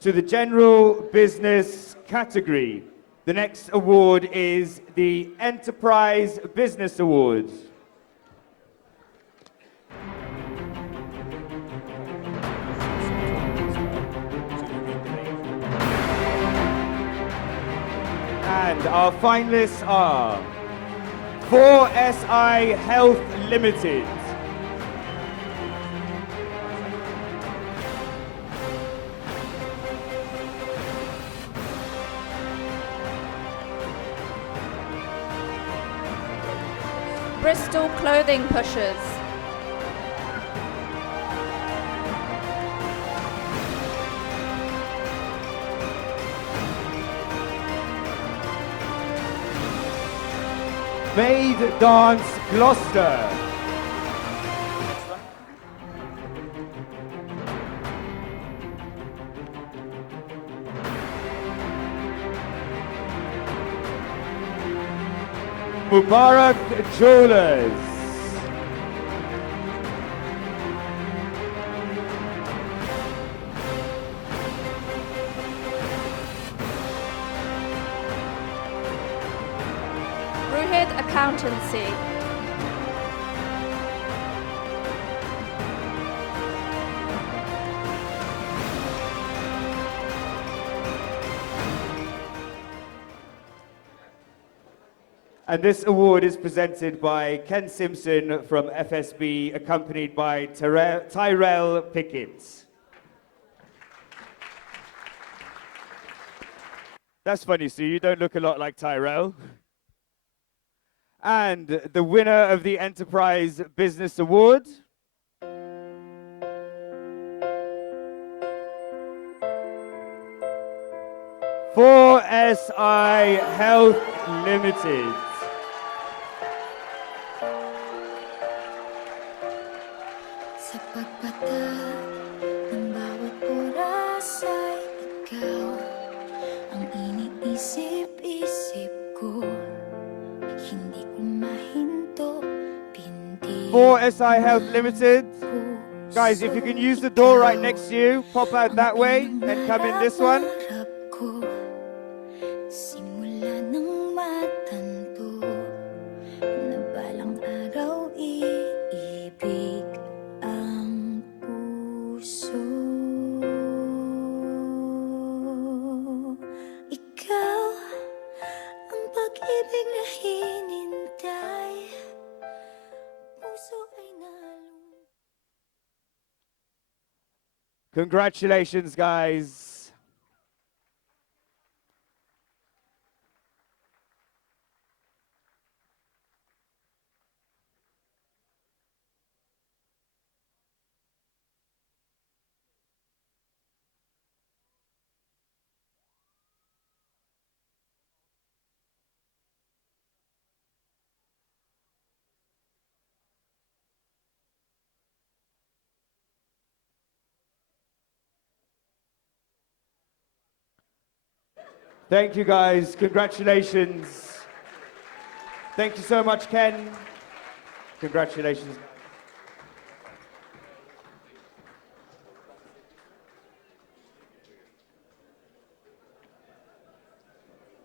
to the general business category. The next award is the Enterprise Business Award. And our finalists are 4SI Health Limited, Bristol Clothing Pushers, Maid Dance Gloucester, Mubarak Jewelers, Ruhid Accountancy, and this award is presented by Ken Simpson from FSB, accompanied by Tyrell Pickett. That's funny, Sue, you don't look a lot like Tyrell. And the winner of the Enterprise Business Award, for SI Health Limited. Sa pagpatag ng bawat oras ay ikaw ang iniisip-isip ko. Hindi ko mahinto, pinti. For SI Health Limited, guys, if you can use the door right next to you, pop out that way and come in this one. Simula nang matanto na balang araw iibig ang puso. Ikaw ang pag-ibig na hinintay. Puso ay nalung. Congratulations, guys. Thank you, guys. Congratulations. Thank you so much, Ken. Congratulations.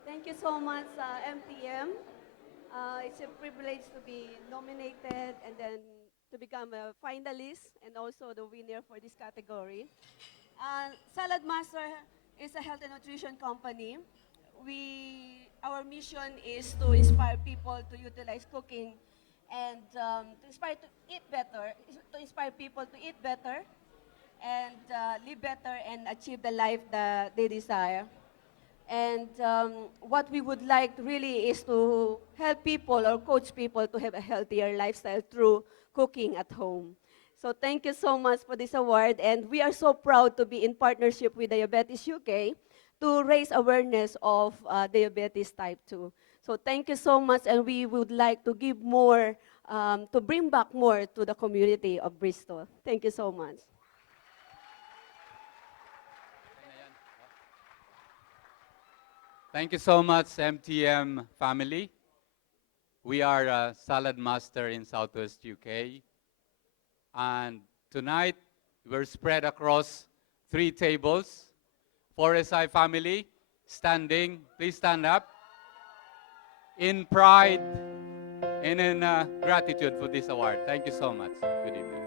Thank you so much, MTM. It's a privilege to be nominated and then to become a finalist and also the winner for this category. Salad Master is a health and nutrition company. Our mission is to inspire people to utilize cooking and to inspire people to eat better and live better and achieve the life that they desire. And what we would like really is to help people or coach people to have a healthier lifestyle through cooking at home. So thank you so much for this award, and we are so proud to be in partnership with Diabetes UK to raise awareness of diabetes type 2. So thank you so much, and we would like to give more, to bring back more to the community of Bristol. Thank you so much. Thank you so much, MTM family. We are Salad Master in Southwest UK. And tonight, we're spread across 3 tables. 4SI family, standing. Please stand up. In pride and in gratitude for this award. Thank you so much. Good evening.